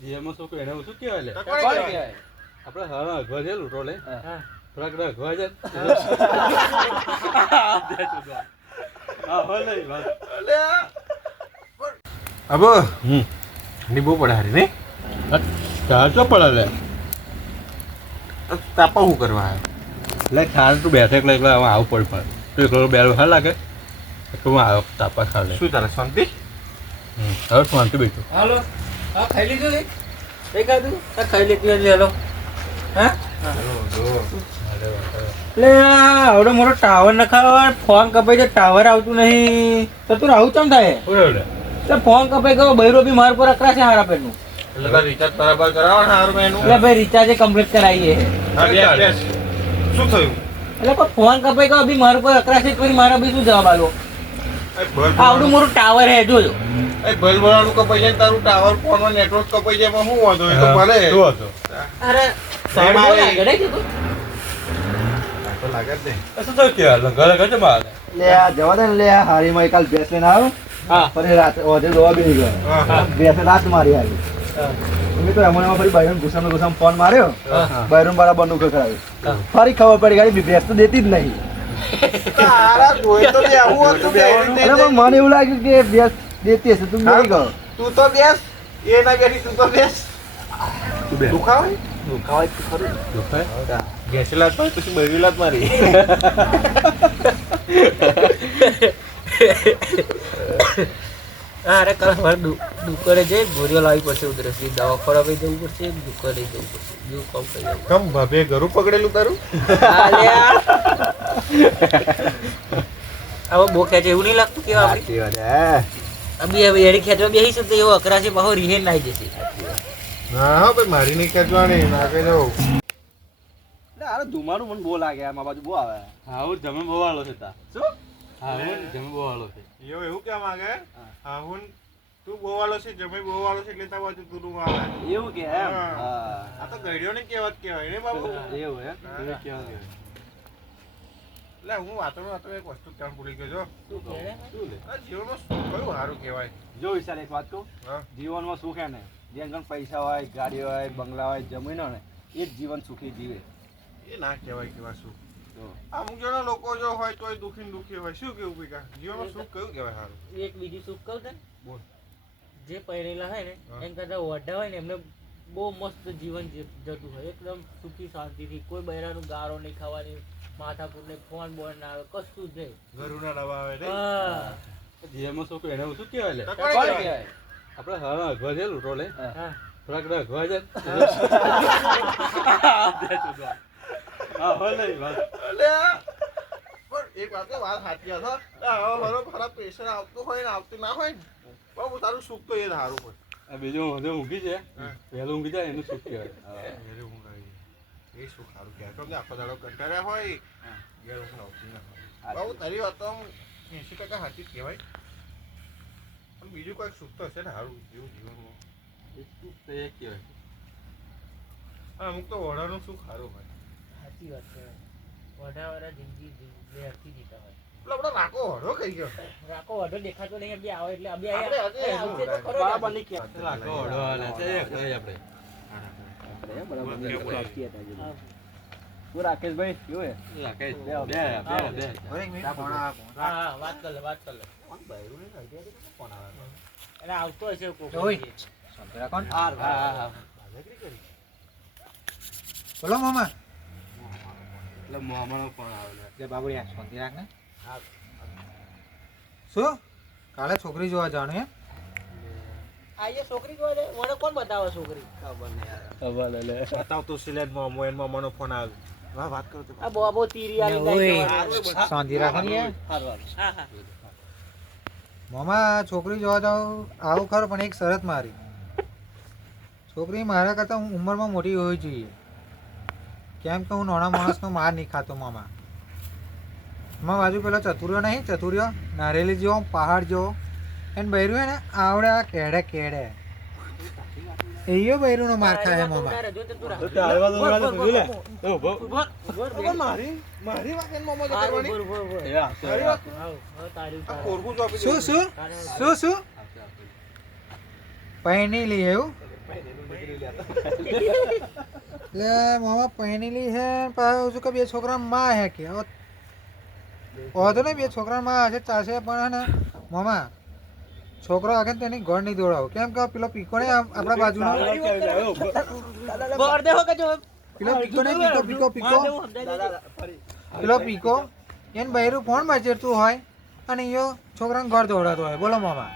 જીએમમાં શું એને શું કહેવાય લે કોણ કહેવાય? આપણે હા અગવા છે લૂંટો લે થોડાક અગવા છે હા ભલે વાત અબ ઠંડી બહુ પડે હારી નહીં ચાર ચો પડે લે તાપા શું કરવા એટલે ખાર તું બેઠે એટલે હવે આવું પડે તું એકલો બે હા લાગે તો હું આવ્યો તાપા ખા લે શું ચાલે શાંતિ હવે શાંતિ બેઠું હાલો હા ખાઈ લીધું ને કઈ ખાધું હા ખાઈ લીધું લે લો હા એટલે આવડો મોટો ટાવર નખાવા ફોન કપાઈ જાય ટાવર આવતું નહીં તો તું આવું ચમ થાય તો ફોન કપાઈ ગયો બૈરો બી માર પર અકરા છે હારા પેટનું એટલે તાર રિચાર્જ બરાબર કરાવો ને હારું એનું એટલે ભાઈ રિચાર્જ કમ્પ્લીટ કરાવીએ હા બેસ શું થયું એટલે પણ ફોન કપાઈ ગયો બી માર પર અકરા છે પછી મારા બી શું જવાબ આલો આવડું મોટું ટાવર હે જોજો ભલ ભરાનું કપાઈ જાય તારું ટાવર ફોનમાં નેટવર્ક કપાઈ જાય એમાં શું વાંધો એ તો ભલે શું હતો અરે સાઈડ માં લાગે રે કીધું તો લાગે જ નહીં શું થયું કે ઘરે ઘરે મારે લે આ જવા દે ને લે આ હારીમાં કાલ ભેંસ લઈને આવ્યો હા ફરી રાત ઓજે જોવા બી ગયો હા ભેંસે રાત મારી આવી મેં તો એમાં ફરી બાયરન ગુસામાં ફોન માર્યો બાયરન બરાબર નું કરાવ્યું ફરી ખબર પડી ગાડી ભેંસ તો દેતી જ નહીં તારા જોઈ તો બે આવું હતું બે અરે પણ મને એવું લાગ્યું કે ભેંસ દેતી હશે તું નહીં ગયો તું તો બેસ એ ના બેઠી તું તો બેસ તું બે દુખાવે ખાવાય તો ખરું દુખાય ઘેસેલા તો પછી બૈરીલા જ મારી અરે કાલ મારે દુકાને જઈ ગોળીઓ લાવવી પડશે ઉધરસની દવા ખવડાવી જવું પડશે દુકાને જવું પડશે જેવું કામ કરી આવું. કમ ભાભે ઘરું પકડેલું તારું હવે બહુ ખેંચે એવું નહીં લાગતું કેવા આપણે સાચી વાત હે અભી હવે એડી ખેંચવા બેસીશું તો એવો અકરાશે પાછો રીહેન નાઈ જશે હા હા ભાઈ મારી નહીં ખેંચવાની નાખે જાઉં અરે ધુમાડું મને બહુ લાગે આ બાજુ બહુ આવે હા હું જમે બવાળો છે તા શું હા હું જમે બવાળો છે એવું કેમ માંગે હા હું તું બોવાલો છે જમે બોવાલો છે એટલે તાર બાજુ તું આવે એવું કે એમ હા. હા આ તો ગઈડ્યો ને કેવત કહેવાય ને બાબુ એવું હે હા. એટલે હું વાતો એક વસ્તુ ત્યાં ભૂલી ગયો છો શું લે આ જીવનમાં શું કયું સારું કહેવાય જો વિશાલ એક વાત કહું હા જીવનમાં સુખ હે ને જેમ જેમ પૈસા હોય ગાડી હોય બંગલા હોય જમીન હોય ને એ જ જીવન સુખી જીવે એ ના કહેવાય કેવા શું તો અમુક જણા લોકો જો હોય તોય દુખી ને દુખી હોય શું કેવું ભીકા જીવનમાં સુખ કયું કહેવાય સારું એક બીજી સુખ કહું તને બોલ જે પહેરેલા હોય ને હા. એમ કરતા વડા હોય ને એમને બહુ મસ્ત જીવન જતું હોય એકદમ સુખી શાંતિથી કોઈ બૈરાનું ગારો નહીં ખાવાની માથાકૂટ નહીં ફોન બોન ના આવે કશું જ નહીં ઘરુના દવા આવે ને હા. જીએમમાં શું એને શું કહેવાય લે તો કોણ કોણ કહેવાય? કહેવાય? આપણે હા અગવા છે લૂંટો લે હા. થોડાક અગવા છે હા ભલે વાત અલ્યા! પણ એક વાત તો વાત સાચી હતો આવા મારો ખરાબ પ્રેશર આવતું હોય ને આવતું ના હોય ને બહુ તારું સુખ તો એ સારું હોય આ બીજું હવે ઊંઘી છે પહેલું ઊંઘી જાય એનું શું કહેવાય ઘેરે ઊંઘ આવી એ સુખ સારું કહેવાય કેમ કે આખો દાડો કંટાળ્યા હોય ઘેર ઊંઘ આવતી ના હોય બહુ તારી વાત તો 80% સાચી જ કહેવાય પણ બીજું કોઈક સુખ તો હશે ને સારું જેવું જીવનમાં એ શું તો એ કહેવાય અને અમુક તો વડાનું સુખ સારું હોય સાચી વાત છે વડાવાળા જિંદગી વ્યર્થી જીતા હોય એટલે આપણો રાકો હળો કહી ગયો રાખો વડો દેખાતો નહીં અબી આવે એટલે અબી આપણે આયા આજે આવશે તો ખરો ને. બરાબર નહીં કે લાખો ઓઢો હાલે છે એક નહીં આપણે બરાબર નહીં બોલ. સાચી હતા હું રાકેશભાઈ કેવું હે લાગે બે બે, બે બે હા હા વાત કર લે એટલે આવતો હશે કોક હા હા હા બોલો મામા એટલે મોહમ્મદનો પણ આવે લે બાબુ યાર શાંતિ રાખ ને શું કાલે છોકરી જોવા જવાનું એમ આ છોકરી જોવા જાય મને કોણ બતાવે છોકરી ખબર લે બતાવતો સિલેટ માં મોયન માં મનો ફોન આવ્યો વાહ વાત કરો તો આ બહુ તીરી આવી જાય શાંતિ રાખ ને યાર હા હા મામા છોકરી જોવા જાવ આવું ખરું પણ એક શરત મારી છોકરી મારા કરતાં ઉંમરમાં મોટી હોવી જોઈએ કેમ કે હું નાના માણસનો માર નહીં ખાતો મામા મારા બાજુ પેલો ચતુર્યો નહીં ચતુર્યો નારેલી જેવો પહાડ જેવો એને બૈરું હે ને આવડે આ કેડે કેડે એયો બૈરુંનો માર ખાય હે મામા તો તે હાલવા દો ના તો લે ઓ બો મારી વાત એમ મોમો કરવાની એ આ આ કોરકું જો આપી શું શું શું શું પૈણી લઈએ એવું એટલે મામા પહેરેલી છે ને પાછું શું કે બે છોકરા માં હે કે હવે વાંધો નહીં બે છોકરા માં હશે ચાલશે પણ હે ને મામા છોકરો આગે ને તેની ઘર નહીં દોડાવો કેમ કે પેલો પીકો ને આપણા બાજુનો પેલો પીકો ને પીકો પેલો પીકો એને બહેરું ફોન બચેરતું હોય અને એ છોકરાને ઘર દોડાતો હોય બોલો મામા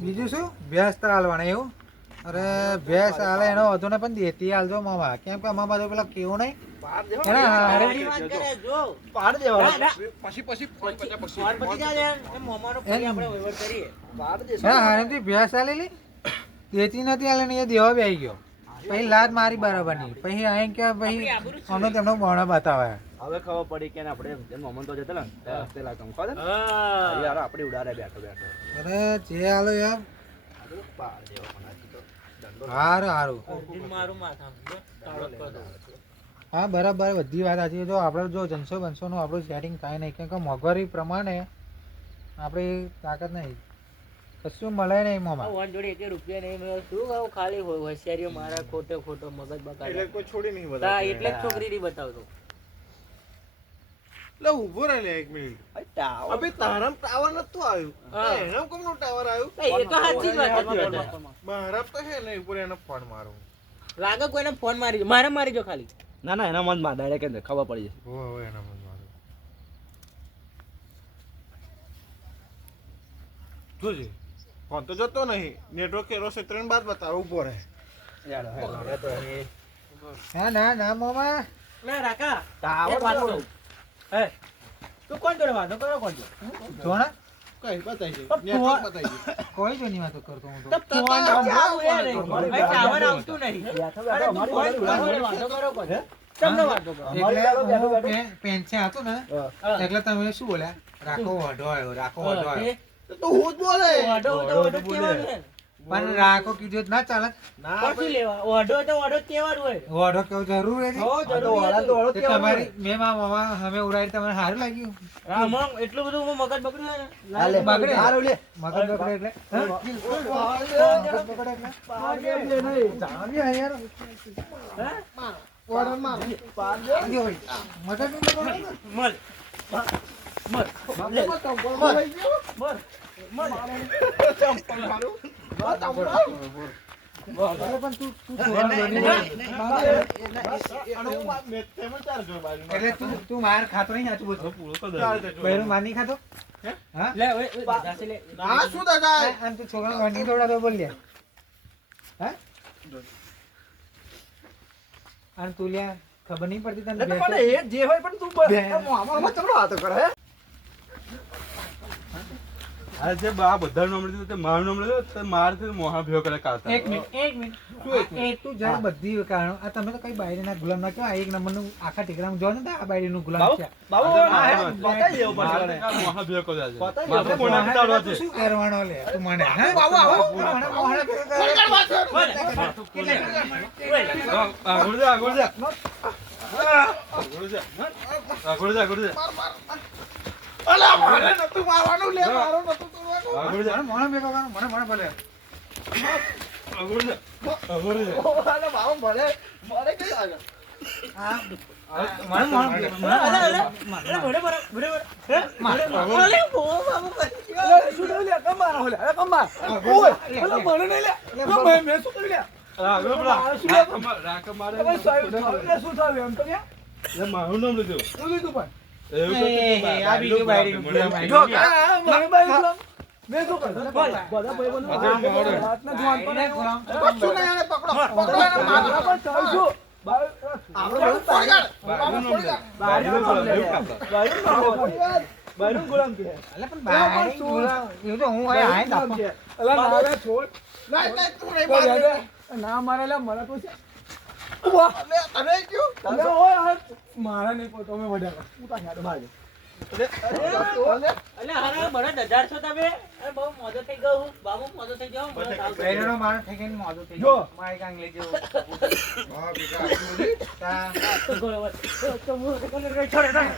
બીજું શું ભેંસ તો હાલવાના એવું અરે ભેંસ હાલે એનો વધુ ને પણ દેતી હાલજો મામા કેમ કે અમારા બાજુ પેલા કેવું નહીં હારેથી ભેંસ હાલેલી દેતી નથી હાલે ને એ દેવા બે આવી ગયો પછી લાત મારી બરાબર ની પછી અહીં કે પછી અમને તેમનો બહાણા બતાવે હવે ખબર પડી કે આપણે મોમન તો જતો ને પેલા કામ ખબર યાર આપણે ઉડાડે બેઠો બેઠો અરે જે હાલો યાર હારું હારું હા બરાબર બધી વાત સાચી જો આપણે જો જનસો બનસોનું આપણું સેટિંગ થાય નહીં કેમ કે મોંઘવારી પ્રમાણે આપણી તાકાત નહીં કશું મળે નહીં મામા રૂપિયા નહીં મળે શું કહું ખાલી હોશિયારીઓ મારા ખોટો મગજ એટલે કોઈ છોડી નહીં બતાવે એટલે જ છોકરી નહીં બતાવતો લે ઉભો રહે લે 1 મિનિટ અબે તારામ ટાવર નતું આવ્યું એનામ કોમનો ટાવર આવ્યું એ તો સાચી જ વાત મારા તો હે ને ઉપર એનો ફોન મારો લાગે કોઈને ફોન મારી મારે મારી જો ખાલી ના એના મન માં ડાયરેક્ટ ખબર પડી જશે હો એના મન મારો જોજે ફોન તો જતો નહીં નેટવર્ક એરો છે 3 બાદ બતાવો ઉભો રહે ના મામા ના રાકા ટાવર હે તું કોણ જોડે વાતો કરો કોણ જો ને કઈ બતાઈ દે નેટવર્ક બતાઈ દે કોઈ જો નહીં વાતો કરતો હું તો ફોન ટાવર આવતું નહીં અરે તું ફોન વાતો કરો કોણ તમને વાતો કરો એટલે પેન્સે હતું ને એટલે તમે શું બોલ્યા રાખો વઢો આવ્યો તો હું જ બોલે ઓડો કેવાનું હે પણ રાખો કીધું ના ચાલે ના પછી લેવા ઓડો કેવાનું હોય વઢો કેવું જરૂર છે હો જરૂરી તે તમારી મેં મામા અમે ઉડાડી તમને સારું લાગ્યું રામમ એટલું બધું મગજ બગડ્યું હે ને બગડે હારું લે મગજ બગડે એટલે મલ એટલે તું માર ખાતો નહીં સાચું બોલ બહેરું માર નહીં ખાતો હા લે ઓય જાસી લે ના શું દાદા આમ તું છોકરા વંડી દોડાતો બોલ લે હા અને તું લ્યા ખબર નહીં પડતી તને જે હોય પણ તું મોમાં ચમડો વાતો કરે હે આ જે આ બધા નામ લીધું તે મારું નામ લીધું તે મારથી મોહા ભેગો કરે કાઢતા એક મિનિટ એ તું જરા બધી કારણો આ તમે તો કઈ બાયરીના ગુલામ ના કેવા એક નંબરનું આખા ટીકરામાં જો ને આ બાયરીનું ગુલામ છે બતાઈ દેવો પડે મોહા ભેગો કરે છે બતાઈ માથે કોના કીધાડો છે શું કરવાનો લે તું મને હા આગળ જા આગળ જા અલા મારે નતું મારવાનું લે મારો નતું કરવાનું આગળ જા મને ભેગો કરો મને ભલે આગળ જા અલા બાબા ભલે મારે કઈ આગળ મારું નામ લીધું ના મારેલા મને તો મારા નહીં પોતો અમે વડ્યા ઉતા ભાઈ અલે હારા બડા દજાર છો તમે અરે બહુ મોજો થઈ ગયો હું બાબુ મોજો થઈ જાવ મને તાવ બહેરનો મારો થઈ ગઈને મોજો થઈ જો. ગયો મારી કાંગ લઈ જવો હા બીજા તા તો ગયો તો મો કોને રે છોડે ના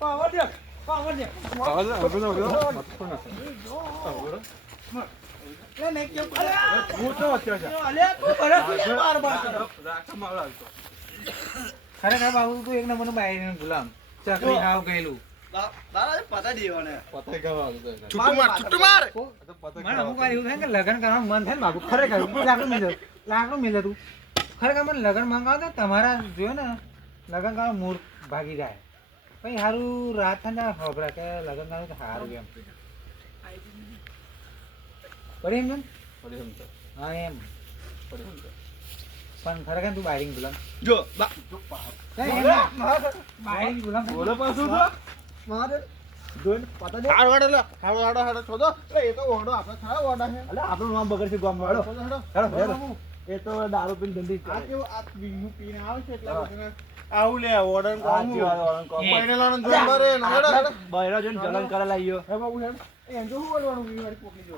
પાવા દે પાવર છે લે નહીં કેમ અલે તું બરાબર માર માર ખરેખર બાબુ તું એક નંબરનો બાયરીનો ગુલામ ચકરી હાવ ગયેલું છૂટું માર મને અમુક વાર એવું થાય કે લગ્ન કરવાનું મન થાય ને બાબુ ખરેખર લાકડું મિલે તું ખરેખર મને લગ્ન મંગાવો તો તમારા જોયો ને લગ્ન કરવાનું મૂળ ભાગી જાય પછી સારું રાત થાય ને ખબર કે લગ્ન કરવાનું તો સારું એમ પડી એમ હા એમ પણ ખરેખર તું બાયરિંગ ગુલામ જો બાયરિંગ ગુલામ બોલો પાછું તો મારે જોઈને પતા દે હાડો છોડો એ તો ઓડો આપણે ખાવા ઓડા છે અલે આપણું નામ બગડશે ગામ વાળો એ તો દારૂ પીને ધંધી આ કરે. કેવું આ બીજું પીને આવે છે એટલે બધાને આવું લે ઓર્ડર સાચી વાત, ઓળણ કોમ. પહેરેલાનો જોઈ મારે હેડો બૈરો જોઈને જલન કરેલા ઈયો. હે બાબુ હેડ એ જો હું બોલવાનું બીજી વાર પોકી જો